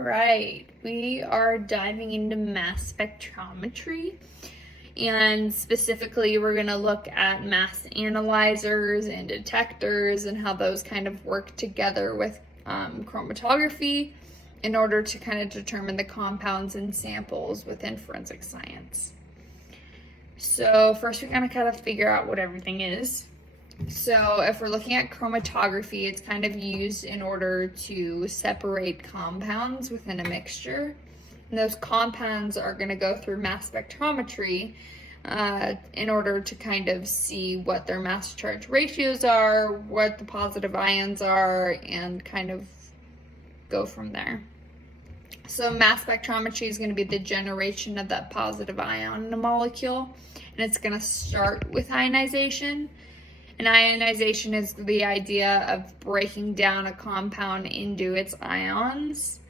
All right, we are diving into mass spectrometry, and specifically we're going to look at mass analyzers and detectors and how those kind of work together with chromatography in order to kind of determine the compounds and samples within forensic science. So first we kind of figure out what everything is. So if we're looking at chromatography, it's kind of used in order to separate compounds within a mixture. And those compounds are going to go through mass spectrometry in order to kind of see what their mass to charge ratios are, what the positive ions are, and kind of go from there. So mass spectrometry is going to be the generation of that positive ion in a molecule, and it's going to start with ionization. And ionization is the idea of breaking down a compound into its ions.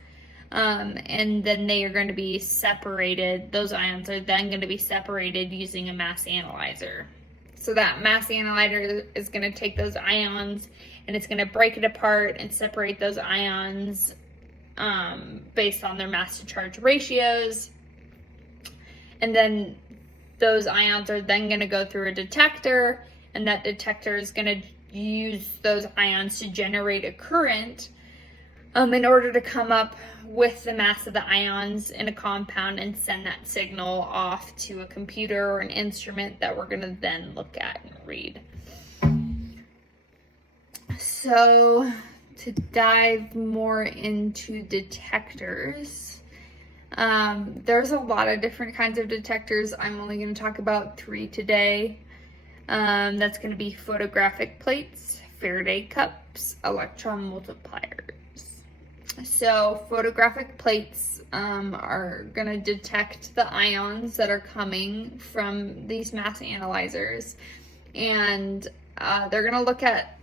And then they are going to be separated. Those ions are then going to be separated using a mass analyzer. So that mass analyzer is going to take those ions and it's going to break it apart and separate those ions based on their mass to charge ratios. And then those ions are then going to go through a detector, and that detector is going to use those ions to generate a current in order to come up with the mass of the ions in a compound and send that signal off to a computer or an instrument that we're going to then look at and read. So to dive more into detectors, there's a lot of different kinds of detectors. I'm only going to talk about 3 today. That's going to be photographic plates, Faraday cups, electron multipliers. So photographic plates are going to detect the ions that are coming from these mass analyzers, and they're going to look at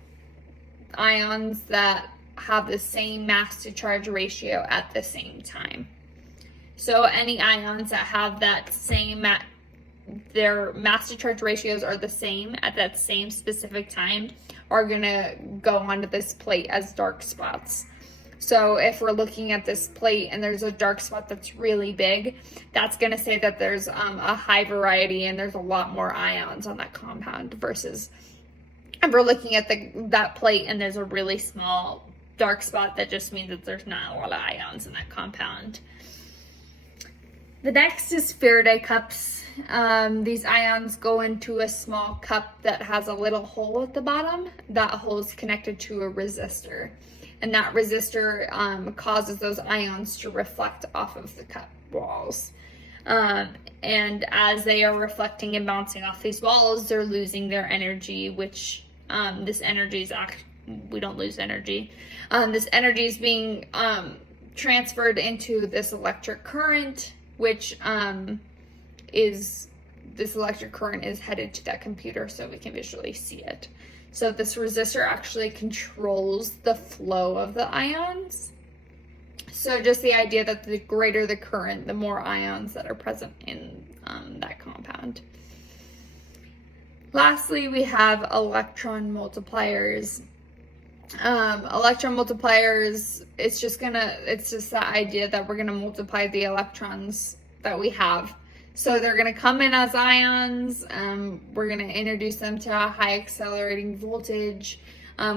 ions that have the same mass to charge ratio at the same time. So any ions that have that same their mass to charge ratios are the same at that same specific time are going to go onto this plate as dark spots. So if we're looking at this plate and there's a dark spot that's really big, that's going to say that there's a high variety and there's a lot more ions on that compound, versus if we're looking at that plate and there's a really small dark spot, that just means that there's not a lot of ions in that compound. The next is Faraday cups. These ions go into a small cup that has a little hole at the bottom. That hole is connected to a resistor, and that resistor causes those ions to reflect off of the cup walls. And as they are reflecting and bouncing off these walls, they're losing their energy, which this energy is we don't lose energy. This energy is being transferred into this electric current, which this electric current is headed to that computer so we can visually see it. So this resistor actually controls the flow of the ions. So just the idea that the greater the current, the more ions that are present in that compound. Lastly, we have electron multipliers. Electron multipliers, it's just that idea that we're gonna multiply the electrons that we have. So they're going to come in as ions. We're going to introduce them to a high accelerating voltage,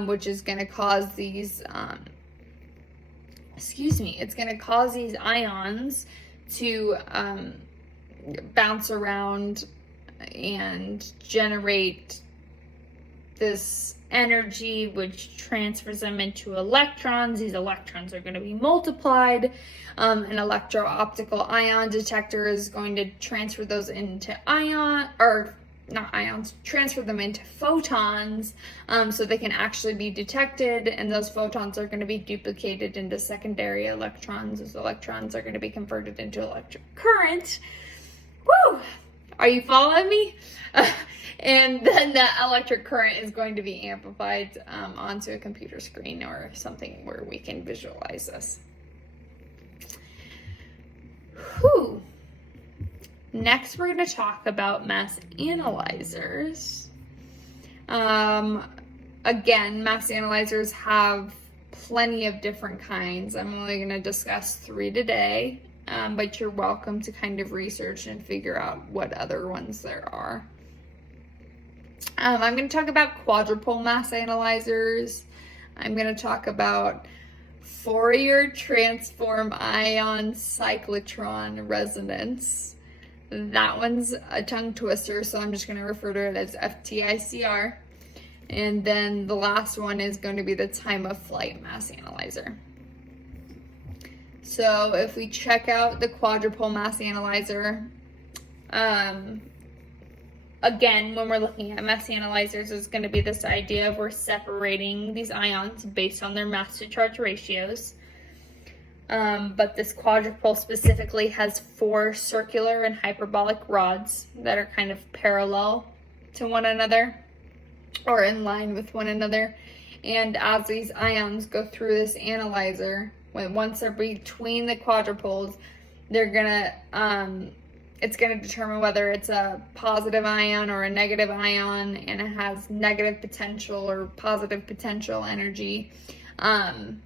which is going to cause these, it's going to cause these ions to bounce around and generate this energy, which transfers them into electrons. These electrons are going to be multiplied. An electro-optical ion detector is going to transfer those into transfer them into photons, so they can actually be detected, and those photons are going to be duplicated into secondary electrons. Those electrons are going to be converted into electric current. Woo! Are you following me? And then that electric current is going to be amplified onto a computer screen or something where we can visualize this. Whew. Next, we're going to talk about mass analyzers. Again, mass analyzers have plenty of different kinds. I'm only going to discuss 3 today, but you're welcome to kind of research and figure out what other ones there are. I'm going to talk about quadrupole mass analyzers. I'm going to talk about Fourier transform ion cyclotron resonance. That one's a tongue twister, so I'm just going to refer to it as FTICR. And then the last one is going to be the time of flight mass analyzer. So if we check out the quadrupole mass analyzer, again, when we're looking at mass analyzers, it's going to be this idea of we're separating these ions based on their mass to charge ratios. But this quadrupole specifically has 4 circular and hyperbolic rods that are kind of parallel to one another, or in line with one another. And as these ions go through this analyzer, once they're between the quadrupoles, it's gonna determine whether it's a positive ion or a negative ion, and it has negative potential or positive potential energy, and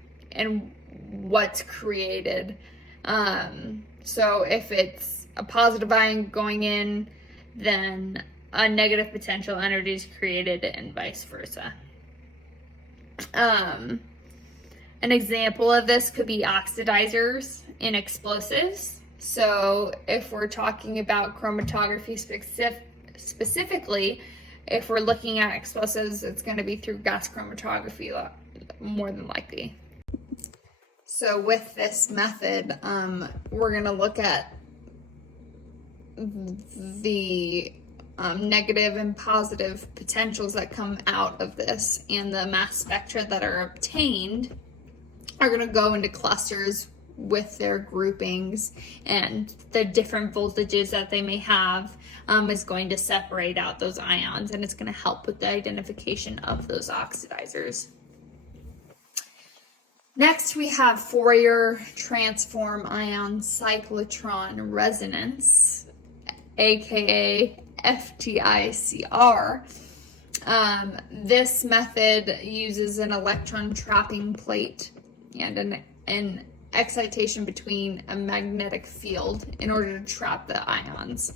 what's created. So if it's a positive ion going in, then a negative potential energy is created, and vice versa. An example of this could be oxidizers in explosives. So if we're talking about chromatography specifically, if we're looking at explosives, it's going to be through gas chromatography more than likely. So with this method, we're going to look at the negative and positive potentials that come out of this, and the mass spectra that are obtained are going to go into clusters with their groupings, and the different voltages that they may have is going to separate out those ions, and it's going to help with the identification of those oxidizers. Next, we have Fourier transform ion cyclotron resonance, aka FTICR. This method uses an electron trapping plate and an excitation between a magnetic field in order to trap the ions.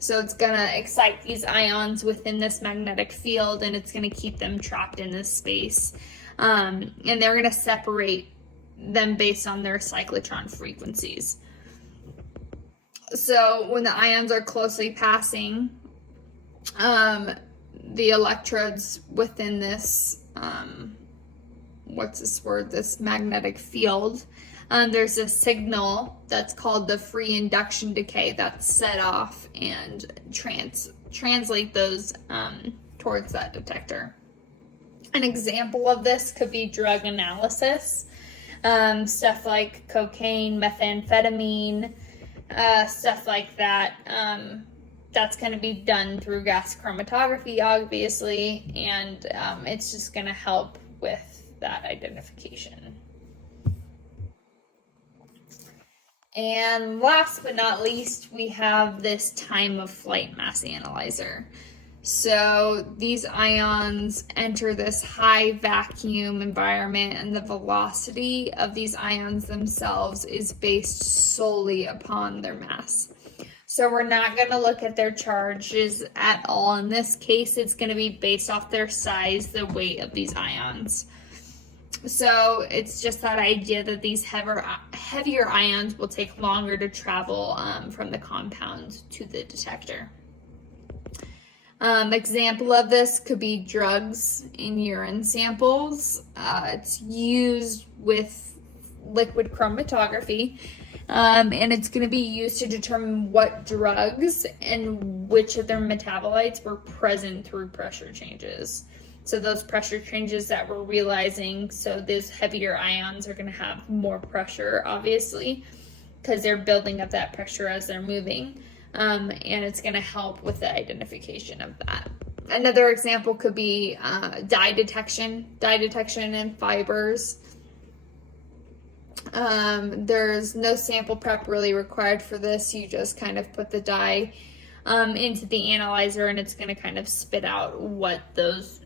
So it's going to excite these ions within this magnetic field, and it's going to keep them trapped in this space. And they're going to separate them based on their cyclotron frequencies. So when the ions are closely passing, the electrodes within this, this magnetic field, there's a signal that's called the free induction decay that's set off and translate those towards that detector. An example of this could be drug analysis, stuff like cocaine, methamphetamine, stuff like that. That's going to be done through gas chromatography, obviously, and it's just going to help with that identification. And last but not least, we have this time of flight mass analyzer. So these ions enter this high vacuum environment, and the velocity of these ions themselves is based solely upon their mass. So we're not going to look at their charges at all. In this case, it's going to be based off their size, the weight of these ions. So it's just that idea that these heavier ions will take longer to travel from the compound to the detector. Example of this could be drugs in urine samples. It's used with liquid chromatography, and it's going to be used to determine what drugs and which of their metabolites were present through pressure changes. So those pressure changes that we're realizing, so those heavier ions are going to have more pressure, obviously, because they're building up that pressure as they're moving. And it's going to help with the identification of that. Another example could be dye detection in fibers. There's no sample prep really required for this. You just kind of put the dye into the analyzer, and it's going to kind of spit out what those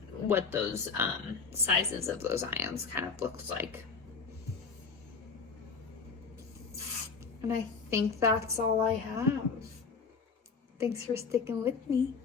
sizes of those ions kind of looks like. And I think that's all I have. Thanks for sticking with me.